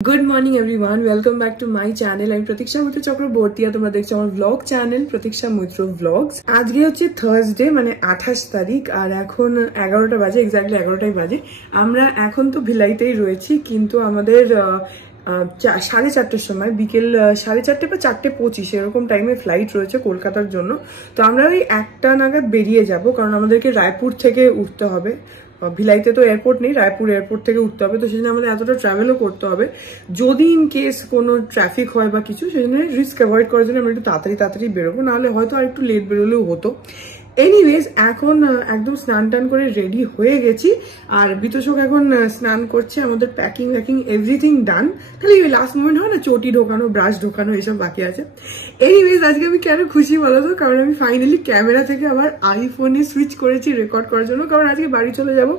Good morning everyone, welcome back to my channel. আমি প্রতীক্ষা মৈত্র চক্রবর্তী, তোমরা দেখছো আমার ব্লগ চ্যানেল প্রতীক্ষা মৈত্র ব্লগস। আজকে হচ্ছে থার্সডে, মানে 28 তারিখ, আর এখন 11টা বাজে, এক্স্যাক্টলি 11টাই বাজে। আমরা এখন তো ভিলাইতেই রয়েছি, কিন্তু আমাদের 4:30টার সময়, বিকেল 4:30 বা 4:25 এরকম টাইমে ফ্লাইট রয়েছে কলকাতার জন্য। তো আমরা ওই 1টা নাগাদ বেরিয়ে যাব, কারণ আমাদেরকে রায়পুর থেকে উঠতে হবে। ভিলাইতে তো এয়ারপোর্ট নেই, রায়পুর এয়ারপোর্ট থেকে উঠতে হবে। তো সেজন্য আমাদের এতটা ট্রাভেলও করতে হবে। যদি ইন কেস কোনো ট্রাফিক হয় বা কিছু, সেজন্য রিস্ক অ্যাভয়েড করার জন্য আমরা একটু তাড়াতাড়ি বেরোবো, নাহলে হয়তো আর একটু লেট বেরোলেও হতো। এনিওয়েজ, এখন একদম স্নান টান করে রেডি হয়ে গেছি, আর বিতোষক এখন স্নান করছে। আমাদের প্যাকিং এভরিথিং ডান, খালি ওই লাস্ট মোমেন্ট হয় না, চটি ঢোকানো, ব্রাশ ঢোকানো, এসব বাকি আছে। এনিওয়েজ, আজকে আমি কেন খুশি বলো তো, কারণ আমি ফাইনালি ক্যামেরা থেকে আবার আইফোনে সুইচ করেছি রেকর্ড করার জন্য, কারণ আজকে বাড়ি চলে যাবো,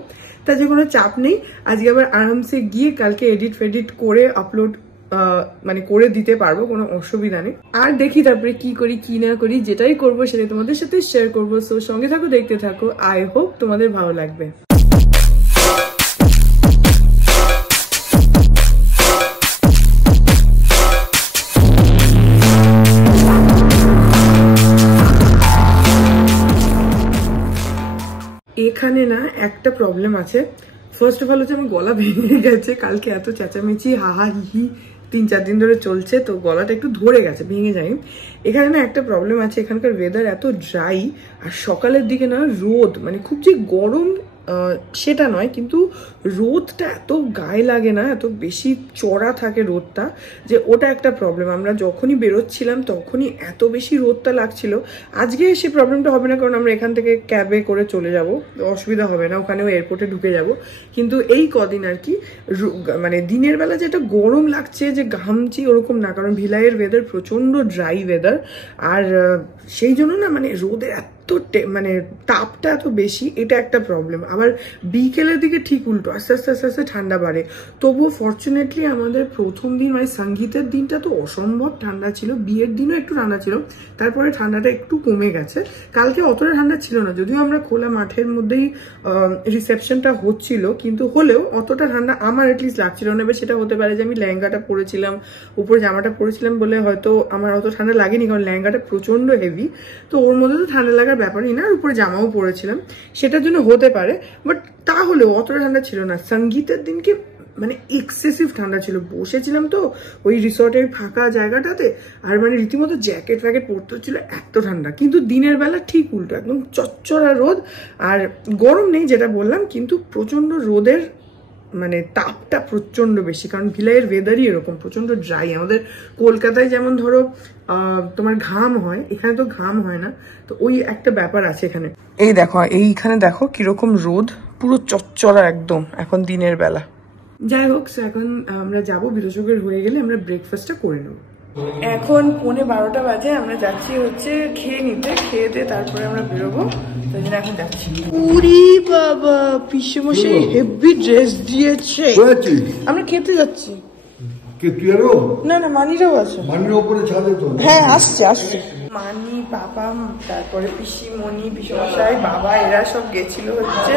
তার যে কোনো চাপ নেই। আজকে আবার আরামসে গিয়ে কালকে এডিট ফেডিট করে আপলোড মানে করে দিতে পারবো, কোনো অসুবিধা নেই। আর দেখি তারপরে কি করি কি না করি, যেটাই করবো সেটাই তোমাদের সাথে শেয়ার করবো। সো সঙ্গে থাকো, দেখতে থাকো, আই হোপ তোমাদের ভালো লাগবে। এখানে না একটা প্রবলেম আছে। ফার্স্ট অফ অল হচ্ছে আমার গলা ভেঙে গেছে, কালকে এত চেঁচামেচি হাহা হিহি 3-4 দিন ধরে চলছে, তো গলাটা একটু ধরে গেছে, ভেঙে যায়। এখানে না একটা প্রবলেম আছে, এখানকার ওয়েদার এত ড্রাই, আর সকালের দিকে না রোদ, মানে খুব যে গরম সেটা নয়, কিন্তু রোদটা এত গায়ে লাগে না, এত বেশি চড়া থাকে রোদটা, যে ওটা একটা প্রবলেম। আমরা যখনই বেরোচ্ছিলাম তখনই এত বেশি রোদটা লাগছিল। আজকে সে প্রবলেমটা হবে না, কারণ আমরা এখান থেকে ক্যাবে করে চলে যাব, অসুবিধা হবে না, ওখানেও এয়ারপোর্টে ঢুকে যাব। কিন্তু এই কদিন আর কি, মানে দিনের বেলা যেটা গরম লাগছে, যে ঘামছি, ওরকম না, কারণ ভিলাইয়ের ওয়েদার প্রচন্ড ড্রাই ওয়েদার, আর সেই জন্য না মানে রোদের এত মানে তাপটা এত বেশি, এটা একটা প্রবলেম। আবার বিকেলের দিকে ঠিক উল্টো, আস্তে আস্তে আস্তে আস্তে ঠান্ডা বাড়ে। তবুও ফর্চুনেটলি আমাদের প্রথম দিন, মানে সঙ্গীতের দিনটা তো অসম্ভব ঠান্ডা ছিল, বিয়ের দিনও একটু ঠান্ডা ছিল, তারপরে ঠান্ডাটা একটু কমে গেছে। কালকে অতটা ঠান্ডা ছিল না, যদিও আমরা খোলা মাঠের মধ্যেই রিসেপশনটা হচ্ছিল, কিন্তু হলেও অতটা ঠান্ডা আমার অ্যাটলিস্ট লাগছিল না। এবার সেটা হতে পারে যে আমি লেহেঙ্গাটা পরেছিলাম, উপর জামাটা পরেছিলাম বলে হয়তো আমার অত ঠান্ডা লাগেনি, কারণ লেহেঙ্গাটা প্রচন্ড হেভি, তো ওর মধ্যে তো ঠান্ডা লাগার ব্যাপারই না, আর উপরে জামাও পরেছিলাম, সেটার জন্য হতে পারে। বাট তাহলেও অতটা ঠান্ডা ছিল না। সঙ্গীতের দিনকে মানে এক্সেসিভ ঠান্ডা ছিল, বসেছিলাম তো ওই রিসর্টের ফাঁকা জায়গাটাতে, আর মানে রীতিমতো জ্যাকেট ফ্যাকেট পরতে হচ্ছিল, এত ঠান্ডা। কিন্তু দিনের বেলা ঠিক উল্টো, একদম চচ্চড়া রোদ, আর গরম নেই যেটা বললাম, কিন্তু প্রচন্ড রোদের মানে তাপটা প্রচন্ড বেশি, কারণ ভিলাইয়ের ওয়েদারই এরকম, প্রচন্ড ড্রাই। আমাদের কলকাতায় যেমন ধরো তোমার ঘাম হয়, এখানে তো ঘাম হয় না, তো ওই একটা ব্যাপার আছে এখানে। এই দেখো, এইখানে দেখো কিরকম রোদ, পুরো চচ্চড়া একদম এখন দিনের বেলা। যাই হোক, এখন আমরা যাবো, বিতোষকের হয়ে গেলে আমরা ব্রেকফাস্টটা করে নেবো। এখন 11:15 বাজে, আমরা যাচ্ছি হচ্ছে খেয়ে নিতে, খেয়ে দিয়ে তারপরে আমরা বেরোবো, তাই জন্য এখন যাচ্ছি। উরি বাবা, পিসেমশাই হেভি ড্রেস দিয়েছে, আমরা খেতে যাচ্ছি। না না, মানিরাও আছে, মানির উপরে ছাদে তো। হ্যাঁ, আসছে মানি, বাবা, তারপরে পিসিমণি, পিসমশাই, বাবা, এরা সব গেছিল হচ্ছে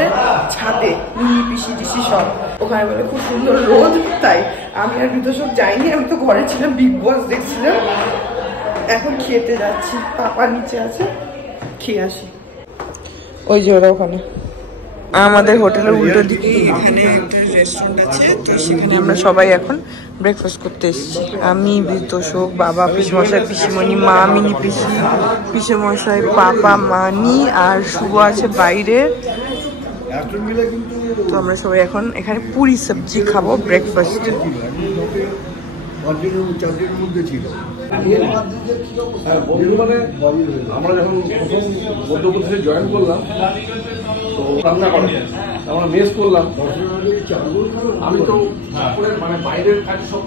ছাদে, মিনি পিসি টিসি সব ওখানে, বলে খুব সুন্দর রোদ, তাই আমি আর বিতোষক যাইনি, আমি তো ঘরে ছিলাম, বিগ বস দেখছিলাম। এখন খেতে যাচ্ছি, পাপা নিচে আছে, খেয়ে আসি। ওই যে ওরা ওখানে, আমাদের হোটেলের উল্টো দিকে এখানে একটা রেস্টুরেন্ট আছে, তো সেখানে আমরা সবাই এখন ব্রেকফাস্ট করতে এসেছি। আমি, বিতোষক, বাবা, পিসমশাই, পিসিমণি, মা, মিনি পিসি, পিসমশাই, পাপা, মানি, আর শুভ আছে বাইরে। তো আমরা সবাই এখন এখানে পুরি সবজি খাবো ব্রেকফাস্ট। আমরা যখন প্রথম মধ্যপ্রদেশে জয়েন করলাম, তো রান্না করা আমরা মেস করলাম, আমি তো মানে বাইরের কাজ সব।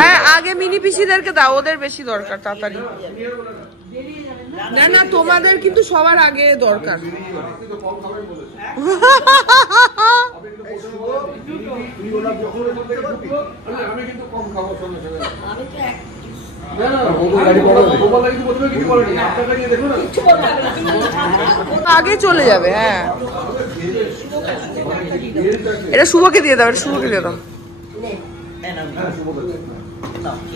হ্যাঁ, আগে মিনি পিসিদেরকে দাও, ওদের বেশি দরকার তাড়াতাড়ি। না না, তোমাদের কিন্তু সবার আগে দরকার। আমি কিন্তু কম খাবো, আগে চলে যাবে। হ্যাঁ এটা শুভকে দিয়ে দাও, এটা শুভকে দিয়ে দাও।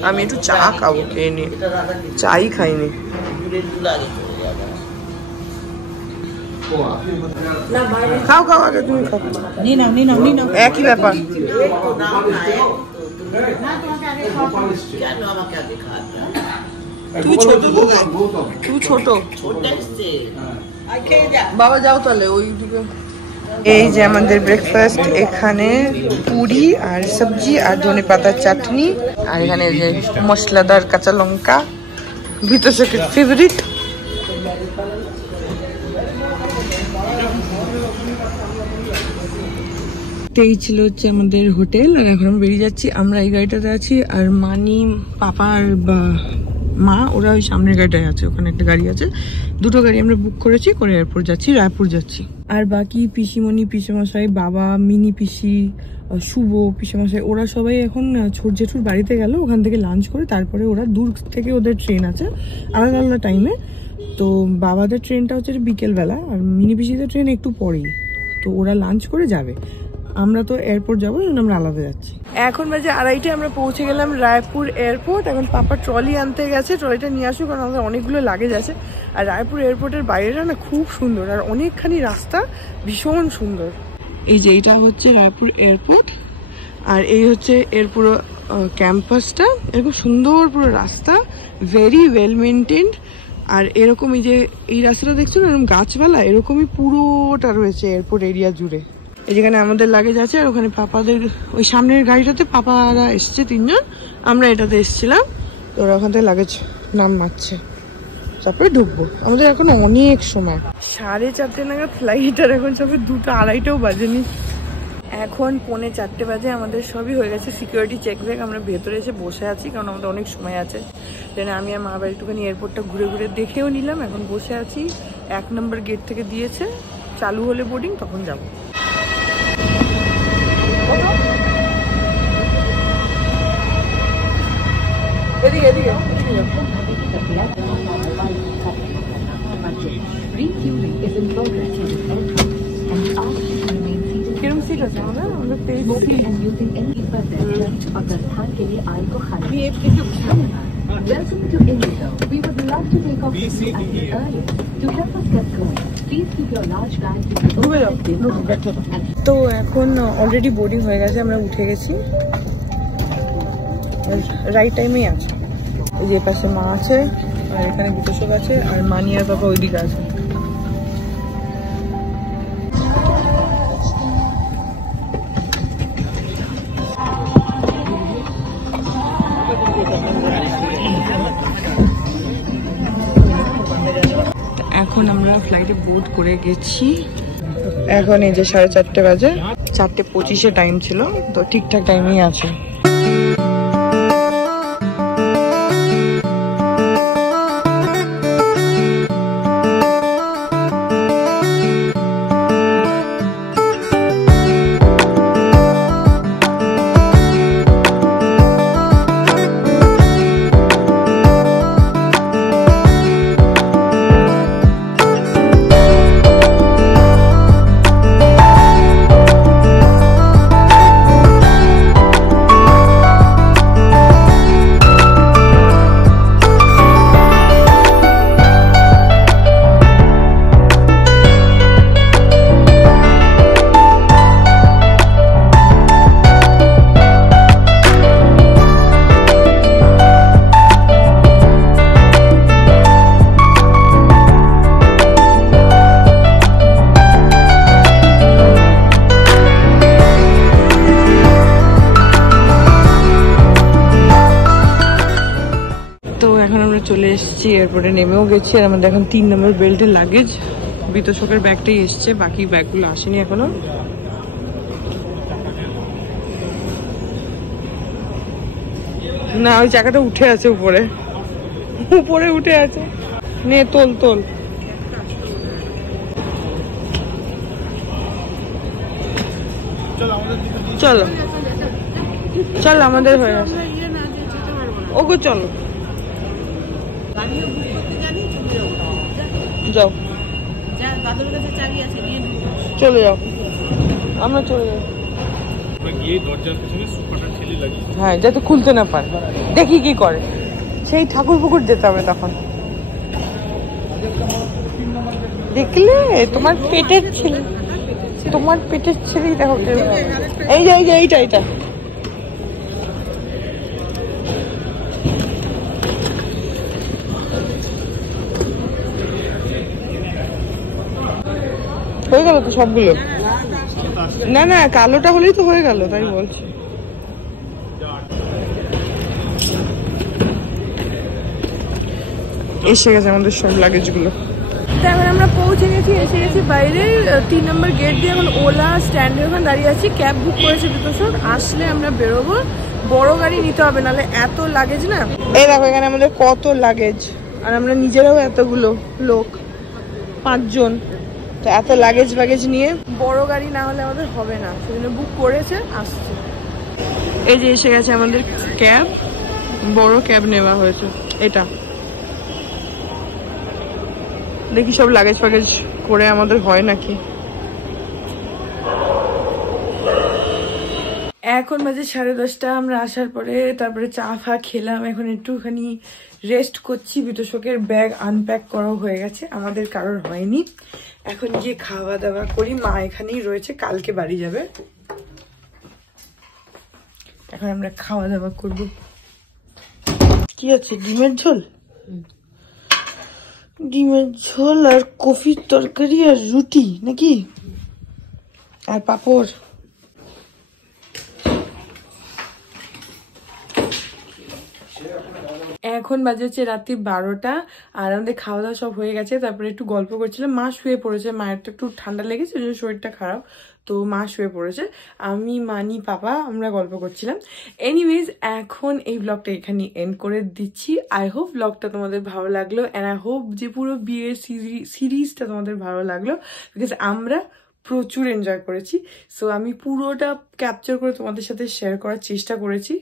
আমি একটু চা খাবো, খেয়ে নি, চাই খাইনি। খাও খাও, আগে তুমি খাও। একই ব্যাপার। তুই ছোট, তুই ছোট বাবা, যাও তাহলে ওই দিকে। এই যে আমাদের ব্রেকফাস্ট, এখানে পুরি আর সবজি আর ধনে পাতার চাটনি, আর এখানে যে মশলাদার কাঁচা লঙ্কা, বিতোষকের ফেভারিট। এই ছিল হচ্ছে আমাদের হোটেল, আর এখন আমরা বেরিয়ে যাচ্ছি। আমরা এই গাড়িটাতে আছি, আর মানি, পাপা আর মা ওরা ওই সামনের গাড়িটায় আছে। ওখানে একটা গাড়ি আছে, দুটো গাড়ি আমরা বুক করেছি, করে এয়ারপোর্ট যাচ্ছি, রায়পুর যাচ্ছি। আর বাকি পিসিমণি, পিসেমশাই, বাবা, মিনি পিসি, শুভ, পিসেমশাই ওরা সবাই এখন ছোট জেঠুর বাড়িতে গেল। ওখান থেকে লাঞ্চ করে তারপরে ওরা দূর থেকে ওদের ট্রেন আছে আলাদা আলাদা টাইমে। তো বাবাদের ট্রেনটা হচ্ছে বিকেলবেলা, আর মিনি পিসিদের ট্রেন একটু পরেই। তো ওরা লাঞ্চ করে যাবে, আমরা তো এয়ারপোর্ট যাবো, আমরা আলাদা যাচ্ছি। এখন বাজে 2:30, আমরা পৌঁছে গেলাম রায়পুর এয়ারপোর্ট। এখন পাপা ট্রলি আনতে গেছে, ট্রলিটা নিয়ে আসুক, কারণ আমাদের অনেকগুলো লাগেজ আছে। আর রায়পুর এয়ারপোর্টের বাইরেটা না খুব সুন্দর, আর অনেকখানি রাস্তা ভীষণ সুন্দর। এই যে এইটা হচ্ছে রায়পুর এয়ারপোর্ট, আর এই হচ্ছে এর পুরো ক্যাম্পাসটা। এরকম সুন্দর পুরো রাস্তা, ভেরি ওয়েল মেনটেন্ড। আর এরকম এই যে এই রাস্তাটা দেখছো না, এরকম গাছপালা, এরকমই পুরোটা রয়েছে এয়ারপোর্ট এরিয়া জুড়ে। এই যেখানে আমাদের লাগেজ আছে, আর ওখানে পাপাদের ওই সামনের গাড়িটাতে পাপারা এসছে 3 জন, আমরা এটাতে এসছিলাম। তো ওরা ওখান থেকে লাগেজ নামাচ্ছে, তারপরে ঢুকবো। আমাদের এখন অনেক সময়, 4:30 নাগাদ ফ্লাইট, আর এখন সবে 2:30 বাজেনি। এখন 3:45 বাজে। আমাদের সবই হয়ে গেছে, সিকিউরিটি চেক ব্যাক। আমরা ভেতরে এসে বসে আছি, কারণ আমাদের অনেক সময় আছে। যেন আমি আর মা বাড়ি একটুখানি এয়ারপোর্টটা ঘুরে ঘুরে দেখেও নিলাম। এখন বসে আছি, 1 নম্বর গেট থেকে দিয়েছে, চালু হলে বোর্ডিং তখন যাবো। এদিকে এদিকে কিরম সিট আছে আমাদের? আমাদের তো এখন অলরেডি বোর্ডিং হয়ে গেছে, আমরা উঠে গেছি, রাইট টাইমেই আছে। এই যে পাশে মা আছে, আর এখানে বিতোষক আছে, আর মানি আর বাবা ওইদিকে আছে। এখন আমরা ফ্লাইটে বোর্ড করে গেছি। এখন এই যে 4:30 বাজে, 4:25 টাইম ছিল, তো ঠিকঠাক টাইমেই আছে। চলে এসেছি, এয়ারপোর্টে নেমেও গেছি। আর আমাদের এখন 3 নম্বর বেল্টের লাগেজ, বিতোষকের ব্যাগটাই এসছে, বাকি ব্যাগগুলো আসেনি এখনো। না, ওই জায়গাটা উঠে আছে, উপরে উপরে উঠে আছে। নে তোল তোল। চলো চল, আমাদের হয়ে গেছে। ওগো চলো, যাও, চলে যাও, আমরা চলে যাও। হ্যাঁ, যাতে খুলতে না পারে, দেখি কি করে। সেই ঠাকুর পুকুর যেতে হবে তখন। দেখলে তোমার পেটের ছেলে, তোমার পেটের ছেলেই দেখো। এই যে এইটা হয়ে গেল তো সবগুলো। না কালোটা হলেই তো হয়ে গেল, তাই বলছি। এসে গেছে আমাদের সব লাগেজ গুলো। এখন আমরা পৌঁছে গেছি, এসে গেছি বাইরে 3 নম্বর গেট দিয়ে। এখন ওলা স্ট্যান্ডে ওখানে দাঁড়িয়ে আছি। ক্যাব বুক করেছে বিতোষক, আসলে আমরা বেরোবো। বড় গাড়ি নিতে হবে, নাহলে এত লাগেজ না। এই দেখো এখানে আমাদের কত লাগেজ, আর আমরা নিজেরাও এতগুলো লোক, 5 জন। তো এত লাগেজ নিয়ে বড় গাড়ি না হলে আমাদের হবে না, সেজন্য বুক করেছে, আসছে। এই যে এসে গেছে আমাদের ক্যাব, বড় ক্যাব নেওয়া হয়েছে এটা। দেখি সব লাগেজ করে আমাদের হয় নাকি। এখন বাজে 10:30। আমরা আসার পরে তারপরে চা ফা খেলাম। এখন একটুখানি রেস্ট করছি। বিতোষকের ব্যাগ আনপ্যাক করাও হয়ে গেছে, আমাদের কারোর হয়নি। এখন গিয়ে খাওয়া দাওয়া করি। মা এখানেই রয়েছে, কালকে বাড়ি যাবে। এখন আমরা খাওয়া দাওয়া করব। কি আছে? ডিমের ঝোল, আর কফির তরকারি আর রুটি নাকি, আর পাঁপড়। এখন বাজে হচ্ছে রাত্রি 12টা, আর আমাদের খাওয়া দাওয়া সব হয়ে গেছে। তারপরে একটু গল্প করছিলাম। মা শুয়ে পড়েছে, মায়ের তো একটু ঠান্ডা লেগেছে, শরীরটা খারাপ, তো মা শুয়ে পড়েছে। আমি, মানি, পাপা আমরা গল্প করছিলাম। এনিওয়েজ, এখন এই ব্লগটা এখানে এন্ড করে দিচ্ছি। আই হোপ ব্লগটা তোমাদের ভালো লাগলো, অ্যান্ড আই হোপ যে পুরো বিয়ের সিরিজটা তোমাদের ভালো লাগলো, বিকজ আমরা প্রচুর এনজয় করেছি। সো আমি পুরোটা ক্যাপচার করে তোমাদের সাথে শেয়ার করার চেষ্টা করেছি।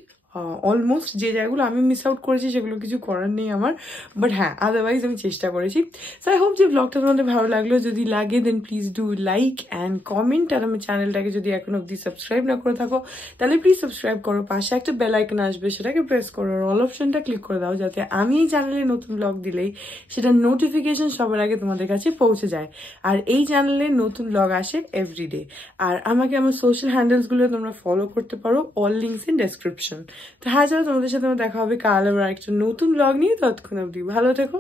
অলমোস্ট যে জায়গাগুলো আমি মিস আউট করেছি সেগুলো কিছু করার নেই আমার, বাট হ্যাঁ আদারওয়াইজ আমি চেষ্টা করেছি। সো আই হোপ যে ব্লগটা তোমাদের ভালো লাগলো। যদি লাগে then please do like and comment, আর আমার চ্যানেলটাকে যদি এখন অব্দি সাবস্ক্রাইব না করে থাকো তাহলে প্লিজ সাবস্ক্রাইব করো। পাশে একটা বেল আইকন আসবে, সেটাকে প্রেস করো, অল অপশনটা ক্লিক করে দাও, যাতে আমি এই চ্যানেলে নতুন ব্লগ দিলেই সেটা নোটিফিকেশন সবার আগে তোমাদের কাছে পৌঁছে যায়। আর এই চ্যানেলে নতুন ব্লগ আসে এভরিডে। আর আমাকে আমার সোশ্যাল হ্যান্ডেলসগুলো তোমরা ফলো করতে পারো, অল লিঙ্কস ইন ডেসক্রিপশন। তো হ্যাঁ, চলো তোমাদের সাথে আমার দেখা হবে কাল আবার একটা নতুন ব্লগ নিয়ে। ততক্ষণ অবধি ভালো থেকো।